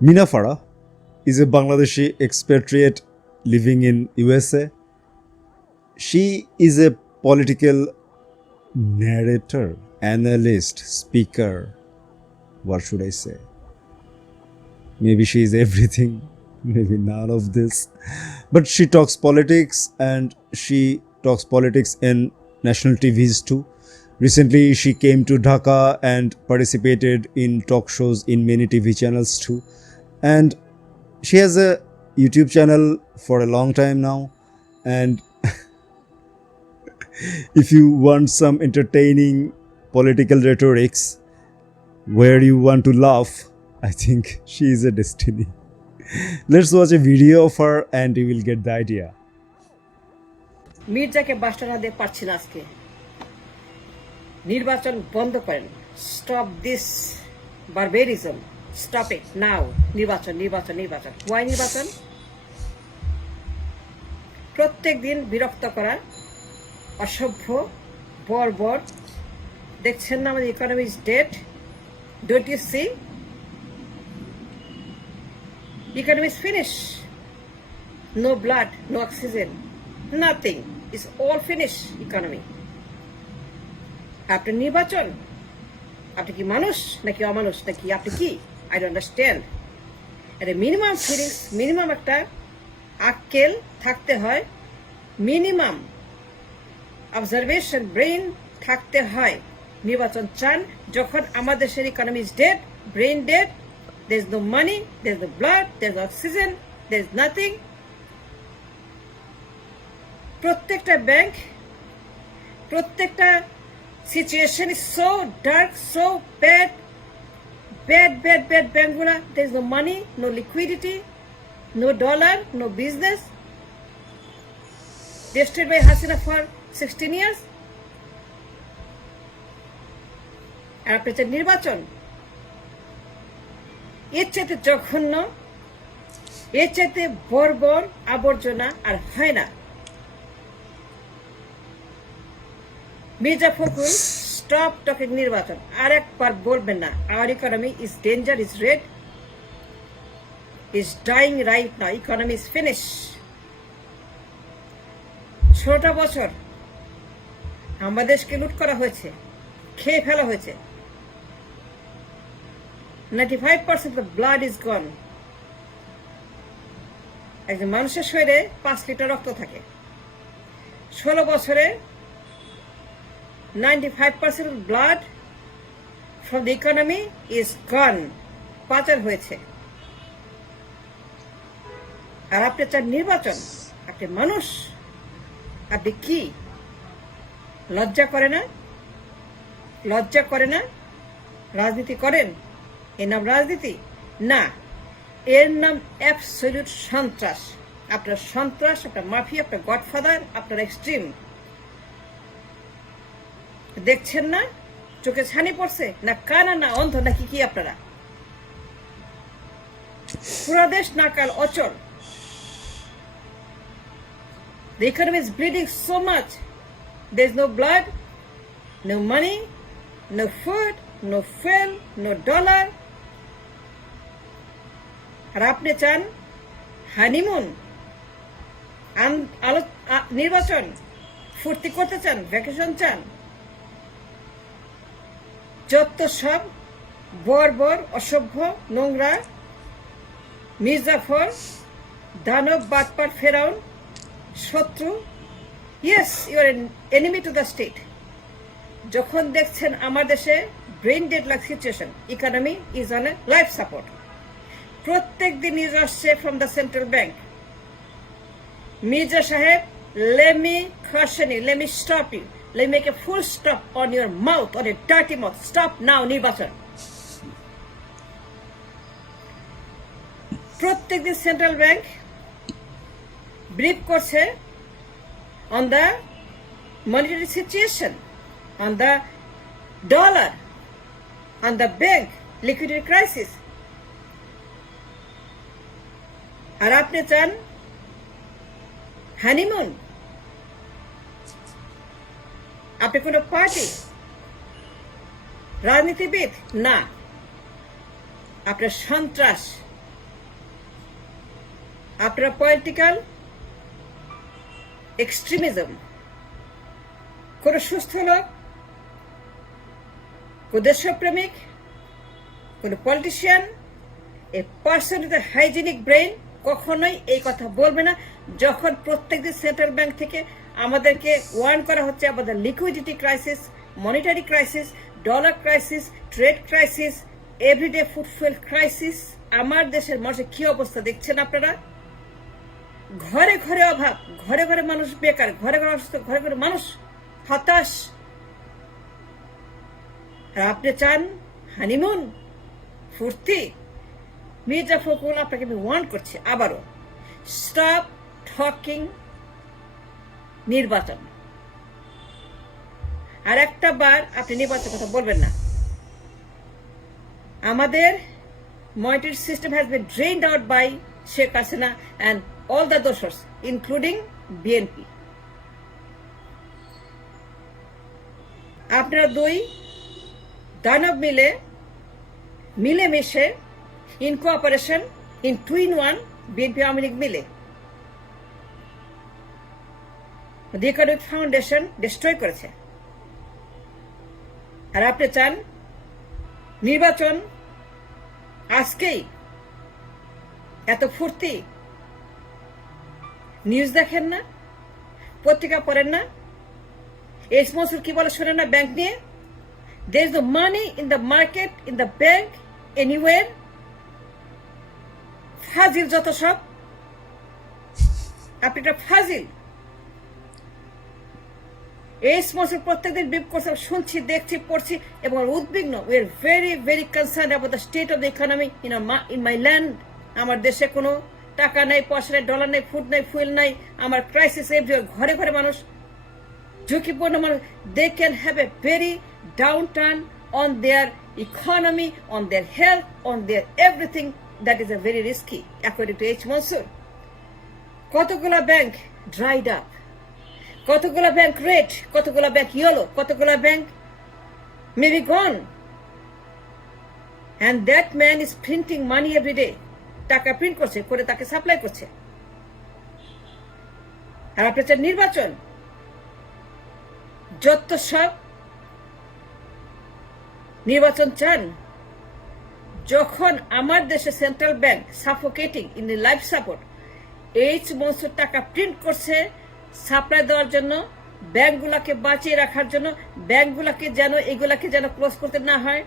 Mina Farah is a Bangladeshi expatriate living in USA. She is a political narrator, analyst, speaker. What should I say? Maybe she is everything, maybe none of this. But she talks politics and she talks politics in national TVs too. Recently, she came to Dhaka and participated in talk shows in many TV channels too. And she has a YouTube channel for a long time now. And if you want some entertaining political rhetorics where you want to laugh, I think she is a destiny. Let's watch a video of her and you will get the idea. মির্জাকে বাসটা দিয়ে পারছি না আজকে। নির্বাচন বন্ধ করেন। Stop this barbarism. Stop it now. নির্বাচন নির্বাচন নির্বাচন। ওয়াই নির্বাচন? প্রত্যেক দিন বিরক্ত করা, অসভ্য, বর্বর। দেখছেন না আমাদের economy is dead? Don't you see? Economy is finished. No blood, no oxygen, nothing. It's all finished economy. After নির্বাচন, আপনি কি মানুষ নাকি অমানুষ নাকি আপনি কি? I don't understand. একটা মিনিমাম ফিলিংস, মিনিমাম একটা আক্কেল থাকতে হয়, মিনিমাম অবজারভেশন ব্রেইন থাকতে হয়। নির্বাচন চান যখন আমাদের দেশের economy is dead, brain dead. There's no money, there's no blood, there's no oxygen, there's nothing. প্রত্যেকটা ব্যাংক, প্রত্যেকটা situation is so dark, so bad, bad bad bad ব্যাংকগুলা। There's no money, no liquidity, no dollar, no business. Destroyed by Hasina for 16 years. আর আপনি চান নির্বাচন? এর চাইতে জঘন্য, এর চাইতে বর্বর আবর্জনা আর হয় না। মির্জা ফখরুল, স্টপ টকিং নির্বাচন। আর একবার বলবেন না। Our economy is danger, is red, is dying right now. Economy is finish. 16টা বছর আমাদের দেশকে লুট করা হয়েছে, খেয়ে ফেলা হয়েছে। 95% of the blood is gone. একজন মানুষের শরীরে 5 লিটার রক্ত থাকে। 16 বছরে 95% of blood from the economy is gone. পাচার হয়েছে। আর আপনি চান নির্বাচন? আপনি মানুষ? আপনি কি লজ্জা করে না? লজ্জা করে না? রাজনীতি করেন? এর নাম রাজনীতি না, এর নাম অ্যাবসলিউট সন্ত্রাস। আপনার সন্ত্রাস, আপনার মাফিয়া, আপনার গডফাদার, আপনার এক্সট্রিম। দেখছেন না? চোখে ছানি পড়ছে না? কানা না অন্ধ নাকি কি আপনারা? পুরো দেশ নাকাল অচল। The economy is bleeding so much. There is no blood, no money, no food, no fuel, no dollar. আর আপনি চান হানিমুন, নির্বাচন, ফুর্তি করতে চান, ভ্যাকেশন চান। যত সব বর্বর, অসভ্য, নোংরা, মির্জাফর, দানব, বাটপার, ফেরাউন, শত্রু। Yes, you are enemy to the state. যখন দেখছেন আমার দেশে brain dead like situation, economy is on a life support. প্রত্যেক দিন নিউজ আসছে from the central bank. Mirza sahib, let me caution you, let me stop you, let me make a full stop on your mouth, on your dirty mouth. Stop now, নির্বাচন। প্রত্যেক দিন central bank brief করছে on the monetary situation, on the dollar, on the bank liquidity crisis. আর আপনি চান honeymoon? আপনি কোন party, রাজনীতিবিদ না, আপনার সন্ত্রাস, আপনারা পলিটিক্যাল এক্সট্রিমিজম, কোন সুস্থ লোক, কোন দেশপ্রেমিক, কোন politician, a person with hygienic brain কখনোই এই কথা বলবে না যখন প্রত্যেকদিন সেন্ট্রাল ব্যাংক থেকে আমাদেরকে ওয়ার্ন করা হচ্ছে আমাদের liquidity crisis, monetary crisis, dollar crisis, trade crisis, everyday food fuel crisis. আমার দেশের মানুষের কি অবস্থা দেখছেন আপনারা? ঘরে ঘরে অভাব, ঘরে ঘরে মানুষ বেকার, ঘরে ঘরে অসুস্থ, ঘরে ঘরে মানুষ হতাশ। আর আপনি চান হানিমুন, ফুর্তি? মির্জা ফখরুল, আপনাকে আমি ওয়ার্ন করছি আবারও, স্টপ টকিং নির্বাচন। আর একটা বার আপনি নির্বাচনের কথা বলবেন না। আমাদের monetary system has been drained out by Sheikh Hasina and all the doshers, including BNP. আপনারা দুই দানব মিলেমিশে in cooperation, in 2-in-1 BNP Awami League মিলে দি ইকোনমিক ফাউন্ডেশন ডিস্ট্রয় করেছে। আর আপনি চান নির্বাচন আজকেই? এত ফুর্তি? নিউজ দেখেন না? পত্রিকা পড়েন না? এইচ মনসুর কি বলে শোনেন না ব্যাংক নিয়ে? there is no money in the market, in the bank, anywhere. ফাজিল যত সব। আপনি একটা ফাজিল। এই সমস্ত প্রত্যেকদিন বিপদ শুনছি, দেখছি, পড়ছি এবং উদ্বিগ্ন। We are very very concern about the state of the economy in my land. আমার দেশে কোনো টাকা নাই, পয়সা নাই, ডলার নাই, ফুড নাই, ফুয়েল নাই। আমার ক্রাইসিস এভরিওয়ার, ঘরে ঘরে মানুষ ঝুঁকিপূর্ণ মানুষ। They can have a very down turn on their economy, on their health, on their everything. That is a very risky according to H Mansur. কতগুলা ব্যাংক ড্রাইড আপ, কতগুলা ব্যাংক রেড, কতগুলা bank yellow, কতগুলা bank maybe gone, and that man is printing money every day. টাকা print করছে, করে তাকে supply করছে। আর আপনি চান নির্বাচন? যত সব নির্বাচন চান যখন আমার দেশে central bank suffocating in the life support, H Mansur টাকা প্রিন্ট করছে সাপ্লাই দেওয়ার জন্য, ব্যাংকগুলাকে বাঁচিয়ে রাখার জন্য, ব্যাংকগুলাকে যেন এগুলাকে যেন ক্লোজ করতে না হয়।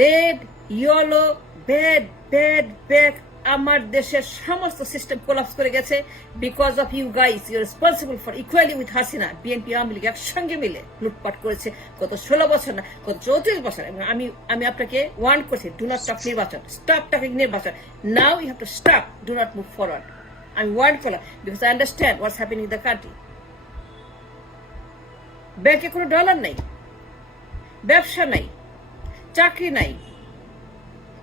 Red, yellow, bad bad bad আমার দেশের সমস্ত সিস্টেম কোলাপস করে গেছে because of you guys. You responsible for equally with Hasina. BNP Awami League একসঙ্গে মিলে লুটপাট করেছে গত 16 বছর না, গত 34 বছর। এবং আমি আপনাকে ওয়ার্ন করছি, ডু নট টক নির্বাচন, স্টপ টকিং নির্বাচন। Now you have to stop, do not move forward. আমি ওয়ার্ন করলাম because I understand what's happening in the country. ব্যাংকে কোনো ডলার নাই, ব্যবসা নাই, চাকরি নাই,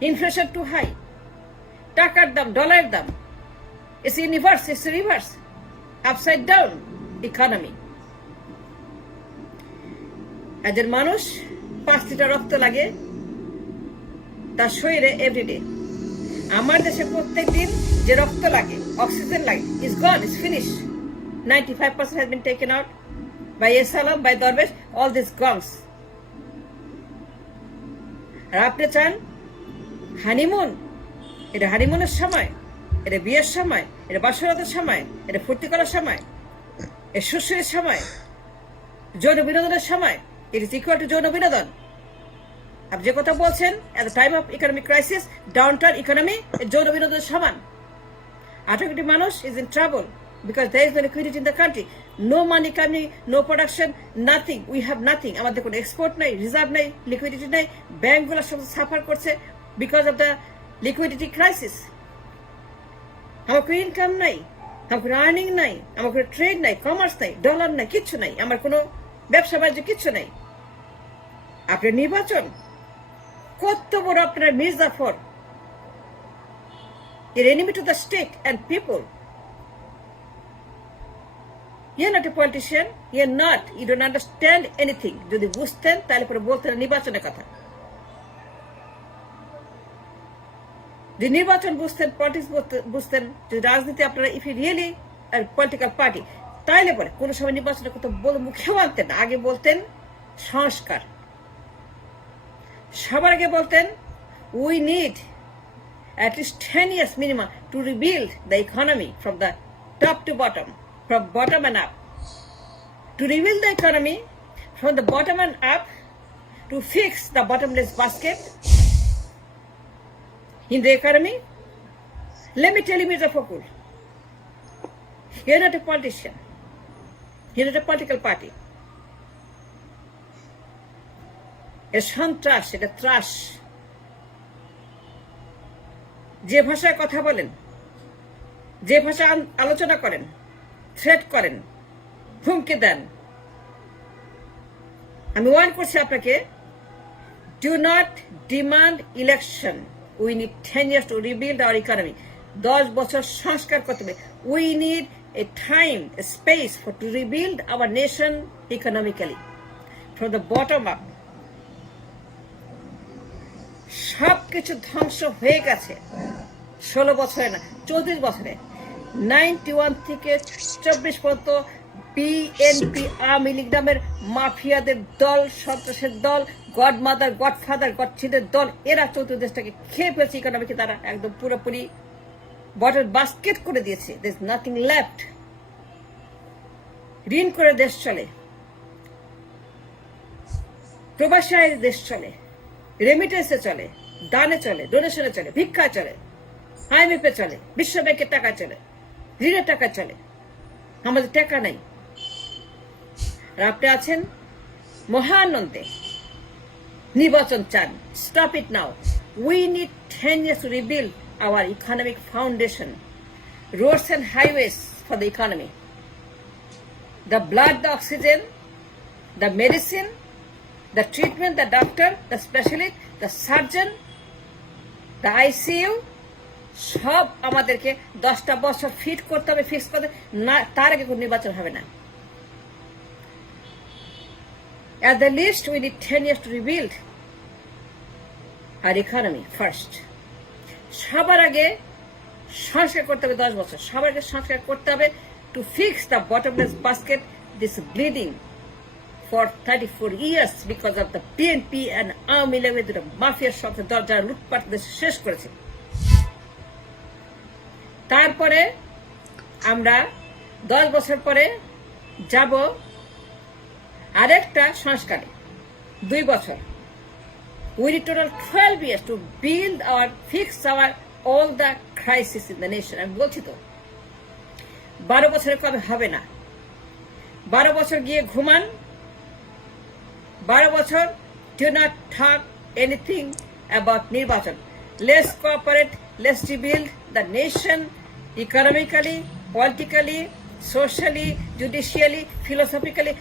ইনফ্লেশন টু হাই, টাকার দাম, ডলারের দাম, it's universe, it's reverse, upside down economy. এদের মানুষ 5 লিটার রক্ত লাগে তার শরীরে এভরিডে। আমার দেশে প্রত্যেক দিন যে রক্ত লাগে, অক্সিজেন লাগে, is gone, is finish. 95% has been taken out by Esalam, by Darvesh, all these guns. আর আপনি চান হানিমুন? এটা হানিমুনের সময়, এটা বিয়ের সময়, এটা বাসরাতের সময়, এটা ফুর্তি করার সময়, এটা সুশ্রীর সময়, যৌন বিনোদনের সময়। ইট ইজ ইকুয়াল টু যৌন বিনোদন। আপনি যে কথা বলছেন at the time of economic crisis, down turn economy, যৌন বিনোদনের সমান। 18 কোটি মানুষ is in trouble because there is no liquidity in the country, no money coming, no production, nothing. We have nothing. আমাদের কোনো এক্সপোর্ট নাই, রিজার্ভ নাই, liquidity নাই। ব্যাংকগুলো সব সাফার করছে because of the liquidity crisis. আমার কোনো ইনকাম নাই, আমার কোনো আর্নিং নাই, আমার কোনো ট্রেড নাই, কমার্স নাই, ডলার নাই, কিচ্ছু নাই, আমার কোনো ব্যবসা বাণিজ্য কিচ্ছু নাই। আপনার নির্বাচন কত বড় আপনার মির্জাফর, এর enemy to the state and people. You're not a politician. You're not. You don't understand anything. যদি বুঝতেন তাহলে পরে বলতেন নির্বাচনের কথা। যে নির্বাচন বুঝতেন, পলিটিক্স বুঝতেন, যে রাজনীতি আপনারা if you really political party, তাইলে পরে কোনো সময় নির্বাচনের কথা মুখেও আনতেন না। আগে বলতেন সংস্কার, সবার আগে বলতেন we need at least 10 years minimum to rebuild the economy from the top to bottom, from bottom and up. To rebuild the economy from the bottom and up, to fix the bottomless basket in the economy. Let me tell you, Mr. Fakul, you're not a politician. You're not a political party. It's সন্ত্রাস, এটা ত্রাস। যে ভাষায় কথা বলেন, যে ভাষা আলোচনা করেন, থ্রেট করেন, হুমকি দেন, আমি ওয়ার্ন করছি আপনাকে, do not demand election. We need 10 years to rebuild our economy. 10 বছর সংস্কার করতে হবে। We need a time, a space for to rebuild our nation economically from the bottom up. সবকিছু ধ্বংস হয়ে গেছে 16 বছরে না, 34 বছরে। 91 থেকে 24 পর্যন্ত বিএনপি আওয়ামী লীগ নামের মাফিয়াদের দল, সন্ত্রাসের দল, গডমাদার, গডফাদার, গডচিদের দল, এরা চতুর্দেশটাকে খেয়ে ফেলছে। ইকোনমিকে তারা একদম পুরোপুরি বটল বাস্কেট করে দিয়েছে। There is nothing left. ঋণ করে দেশ চলে, প্রবাসী আয়ের দেশ চলে, রেমিটেন্সে চলে, দানে চলে, ডোনেশনে চলে, ভিক্ষায় চলে, আইএমএফে চলে, বিশ্ব ব্যাংকের টাকা চলে, ঋণের টাকা চলে। আমাদের টাকা নাই। আর আপনি আছেন মহানন্দে, নির্বাচন চান। Stop it now. We need 10 years to rebuild our economic foundation, roads and highways for the economy, the blood, the oxygen, the medicine, the treatment, the doctor, the specialist, the surgeon, the ICU, সব আমাদেরকে 10টা বছর fit করতে হবে, fix করতে না, তার আগে কোনো নির্বাচন হবে না। At the least we need 10 years to rebuild our economy first. সবার আগে সংস্কার করতে হবে 10 বছর। সবার আগে সংস্কার করতে হবে to fix the bottomless basket, this bleeding for 34 years because of the PNP and Army level, the mafia shop, the দল যারা লুটপাট দেশে শেষ করেছে। তারপরে আমরা 10 বছর পরে যাব আরেকটা সংস্কারে, 2 বছর। We need total 12 years to build our, fix our all the crisis in the nation. আমি বলছি তো 12 বছরে কবে হবে না। 12 বছর গিয়ে ঘুমান। 12 বছর do not talk anything about নির্বাচন। Let's cooperate, let's rebuild the nation economically, politically, socially, judicially, philosophically.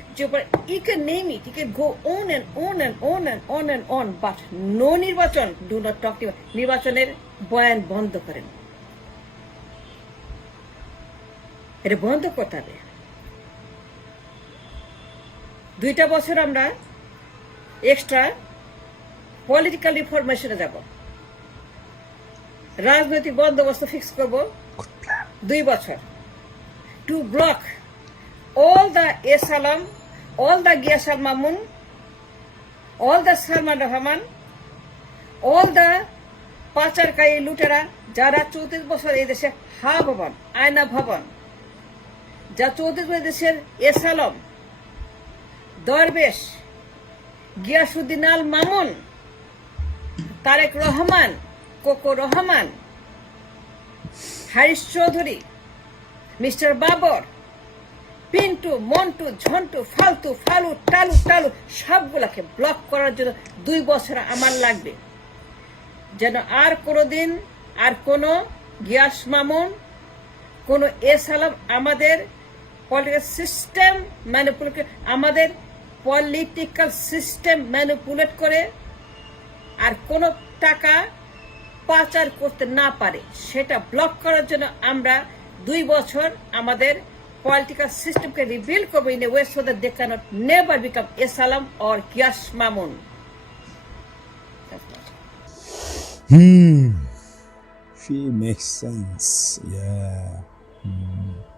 You can name it. You can go on and on and on and on and on. But no নির্বাচন. Do not talk about নির্বাচনের বয়ান বন্ধ করেন। এটা বন্ধ করতে হবে। 2টা বছর আমরা এক্সট্রা পলিটিক্যাল রিফরমেশনে যাব। রাজনৈতিক বন্দোবস্ত ফিক্স করব 2 বছর। To block all the Esalam, all the Giyasal Mamun, all the Salman Rahman, all the পাচারকারী লুটেরা যারা 34 বছর এই দেশে হা ভবন, আয়না ভবন, যা 34 দেশের এসালম, দরবেশ, গিয়াসুদ্দিন আল মামুন, তারেক রহমান, কোকো রহমান, হারিস চৌধুরী, মিস্টার বাবর, পিন্টু, মন্টু, ঝন্টু, ফালতু, ফালু, টালু, টালু, সবগুলাকে ব্লক করার জন্য 2 বছর আমার লাগবে। যেন আর কোনোদিন আর কোনো গিয়াস মামুন, কোনো এসালাম আমাদের পলিটিক্যাল সিস্টেম ম্যানিপুলেট, আমাদের পলিটিক্যাল সিস্টেম ম্যানিপুলেট করে আর কোনো টাকা পাচার করতে না পারে, সেটা ব্লক করার জন্য আমরা 2 বছর আমাদের পলিটিক্যাল সিস্টেমকে রিবিল্ড করবো in a way so that they can't never become এসালাম or Gias Mamun. She makes sense. Yeah. Hmm.